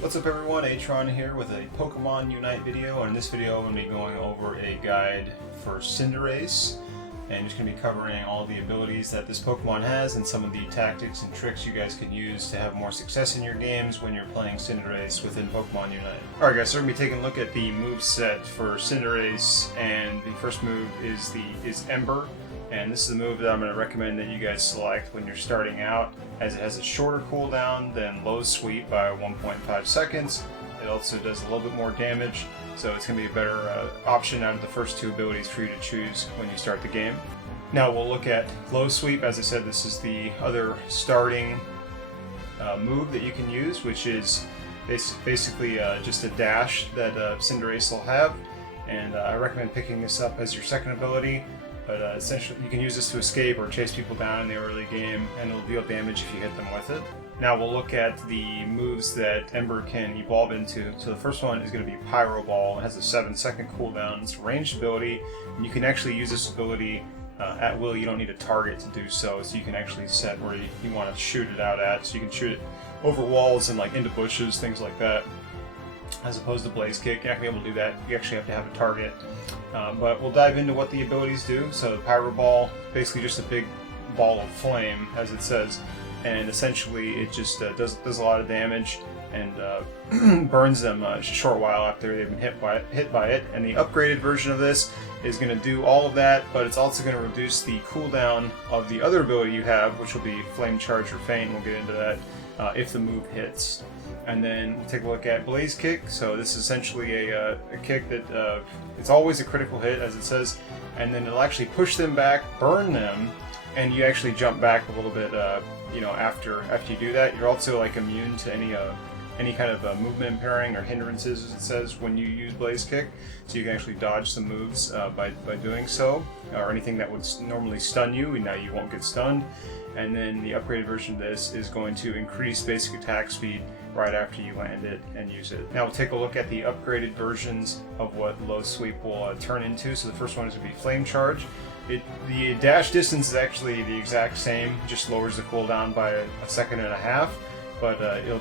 What's up everyone, ATRon here with a Pokemon Unite video. In this video I'm going to be going over a guide for Cinderace and just going to be covering all the abilities that this Pokemon has and some of the tactics and tricks you guys can use to have more success in your games when you're playing Cinderace within Pokemon Unite. Alright guys, so we're going to be taking a look at the moveset for Cinderace, and the first move is Ember. And this is a move that I'm going to recommend that you guys select when you're starting out, as it has a shorter cooldown than Low Sweep by 1.5 seconds. It also does a little bit more damage, so it's going to be a better option out of the first two abilities for you to choose when you start the game. Now we'll look at Low Sweep. As I said, this is the other starting move that you can use, which is basically just a dash that Cinderace will have, and I recommend picking this up as your second ability. But essentially, you can use this to escape or chase people down in the early game, and it'll deal damage if you hit them with it. Now we'll look at the moves that Ember can evolve into. So the first one is going to be Pyro Ball. It has a 7-second cooldown. It's a ranged ability, and you can actually use this ability at will. You don't need a target to do so, so you can actually set where you want to shoot it out at. So you can shoot it over walls and like into bushes, things like that. As opposed to Blaze Kick, you're not going to be able to do that. You actually have to have a target. But we'll dive into what the abilities do. So the Pyro Ball, basically just a big ball of flame, as it says, and essentially it just does a lot of damage and burns them a short while after they've been hit by it. And the upgraded version of this is going to do all of that, but it's also going to reduce the cooldown of the other ability you have, which will be Flame Charge or Feint. We'll get into that if the move hits. And then we'll take a look at Blaze Kick. So this is essentially a kick that it's always a critical hit, as it says, and then it'll actually push them back, burn them, and you actually jump back a little bit. After you do that, you're also like immune to any kind of movement impairing or hindrances, as it says, when you use Blaze Kick. So you can actually dodge some moves by doing so, or anything that would normally stun you. Now you won't get stunned. And then the upgraded version of this is going to increase basic attack speed right after you land it and use it. Now we'll take a look at the upgraded versions of what Low Sweep will turn into. So the first one is going to be Flame Charge. The dash distance is actually the exact same, just lowers the cooldown by a second and a half, but you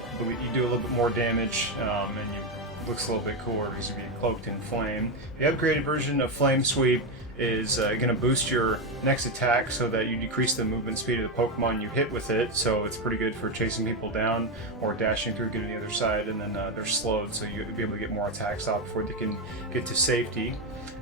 do a little bit more damage, and it looks a little bit cooler because you'll be cloaked in flame. The upgraded version of Flame Sweep is going to boost your next attack so that you decrease the movement speed of the Pokemon you hit with it, so it's pretty good for chasing people down or dashing through, getting to the other side, and then they're slowed, so you'll be able to get more attacks out before they can get to safety.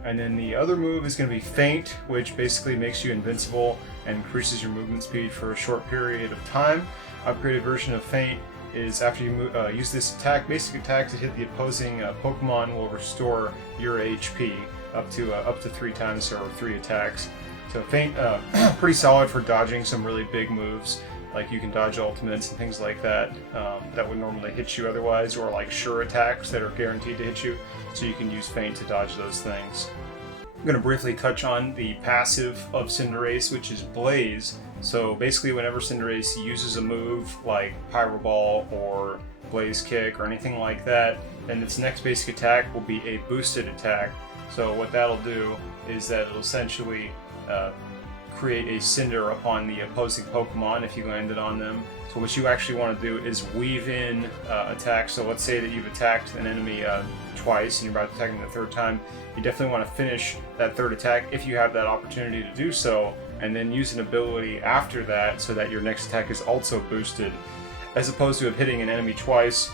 And then the other move is going to be Feint, which basically makes you invincible and increases your movement speed for a short period of time. Upgraded version of Feint is after you use this attack, basic attack to hit the opposing Pokemon will restore your HP up to 3 times or 3 attacks. So Feint, pretty solid for dodging some really big moves, like you can dodge ultimates and things like that that would normally hit you otherwise, or like sure attacks that are guaranteed to hit you. So you can use Feint to dodge those things. I'm going to briefly touch on the passive of Cinderace, which is Blaze. So basically whenever Cinderace uses a move like Pyro Ball or Blaze Kick or anything like that, then its next basic attack will be a boosted attack. So what that'll do is that it'll essentially create a Cinder upon the opposing Pokemon if you landed on them. So what you actually want to do is weave in attacks. So let's say that you've attacked an enemy twice and you're about to attack them the third time. You definitely want to finish that third attack if you have that opportunity to do so, and then use an ability after that so that your next attack is also boosted, as opposed to hitting an enemy twice,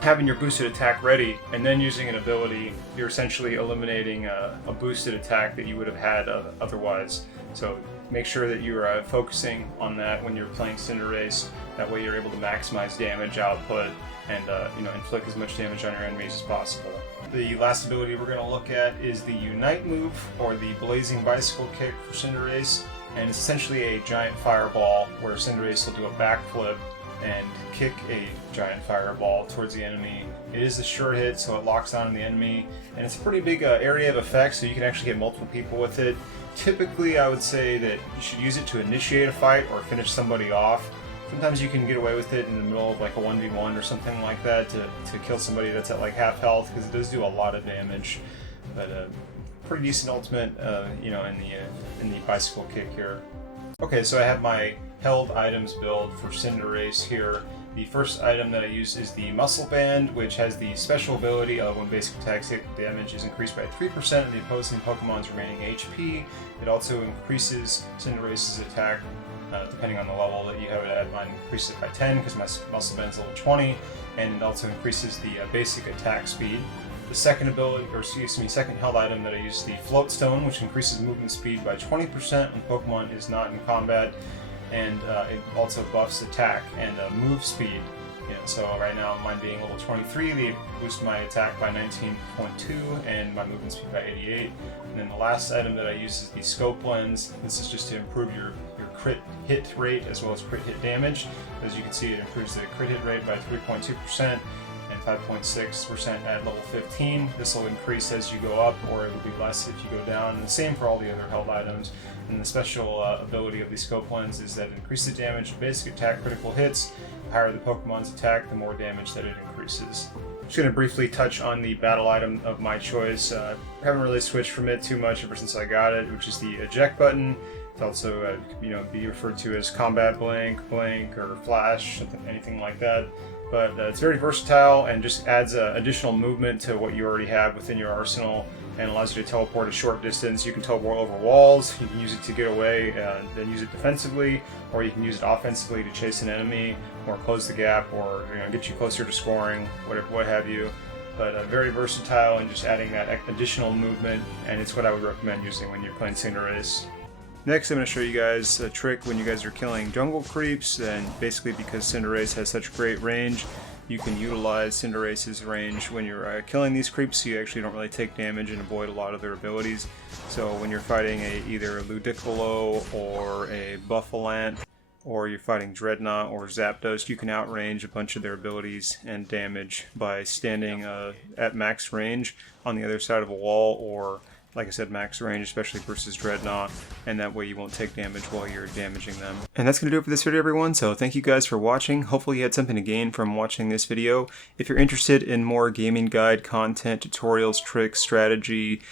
having your boosted attack ready, and then using an ability. You're essentially eliminating a boosted attack that you would have had otherwise. So make sure that you're focusing on that when you're playing Cinderace. That way you're able to maximize damage output and inflict as much damage on your enemies as possible. The last ability we're going to look at is the Unite move, or the Blazing Bicycle Kick for Cinderace, and it's essentially a giant fireball where Cinderace will do a backflip and kick a giant fireball towards the enemy. It is a sure hit, so it locks on the enemy, and it's a pretty big area of effect, so you can actually get multiple people with it. Typically, I would say that you should use it to initiate a fight or finish somebody off. Sometimes you can get away with it in the middle of like a 1v1 or something like that to kill somebody that's at like half health, because it does do a lot of damage. But pretty decent ultimate, in the bicycle kick here. Okay, so I have my held items build for Cinderace here, The first item that I use is the Muscle Band, which has the special ability of when basic attack damage is increased by 3% of the opposing Pokemon's remaining HP. It also increases Cinderace's attack depending on the level that you have it at. Mine increases it by 10 because my Muscle Band is level 20, and it also increases the basic attack speed. The second second held item that I use is the Float Stone, which increases movement speed by 20% when Pokemon is not in combat, and it also buffs attack and move speed. So right now, mine being level 23, they boost my attack by 19.2 and my movement speed by 88. And then the last item that I use is the Scope Lens. This is just to improve your crit hit rate as well as crit hit damage. As you can see, it improves the crit hit rate by 3.2%. and 5.6% at level 15. This will increase as you go up, or it will be less if you go down. And the same for all the other held items. And the special ability of the Scope Lens is that it increases damage, basic attack, critical hits. The higher the Pokemon's attack, the more damage that it increases. I'm just going to briefly touch on the battle item of my choice. I haven't really switched from it too much ever since I got it, which is the eject button. It's also be referred to as combat blink, or flash, anything like that. But it's very versatile and just adds additional movement to what you already have within your arsenal, and allows you to teleport a short distance. You can teleport over walls, you can use it to get away, then use it defensively, or you can use it offensively to chase an enemy, or close the gap, or get you closer to scoring, what have you. But very versatile and just adding that additional movement, and it's what I would recommend using when you're playing Cinderace. Next, I'm going to show you guys a trick when you guys are killing jungle creeps, and basically because Cinderace has such great range, you can utilize Cinderace's range when you're killing these creeps, so you actually don't really take damage and avoid a lot of their abilities. So when you're fighting either a Ludicolo or a Buffalant, or you're fighting Dreadnought or Zapdos, you can outrange a bunch of their abilities and damage by standing at max range on the other side of a wall, or like I said, max range, especially versus Dreadnought, and that way you won't take damage while you're damaging them. And that's going to do it for this video, everyone, so thank you guys for watching. Hopefully you had something to gain from watching this video. If you're interested in more gaming guide content, tutorials, tricks, strategy,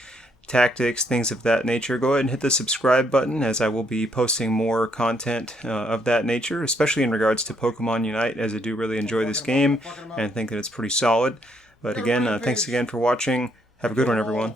tactics, things of that nature, go ahead and hit the subscribe button, as I will be posting more content of that nature, especially in regards to Pokemon Unite, as I do really enjoy this game and think that it's pretty solid. But again, thanks again for watching. Have a good one, everyone.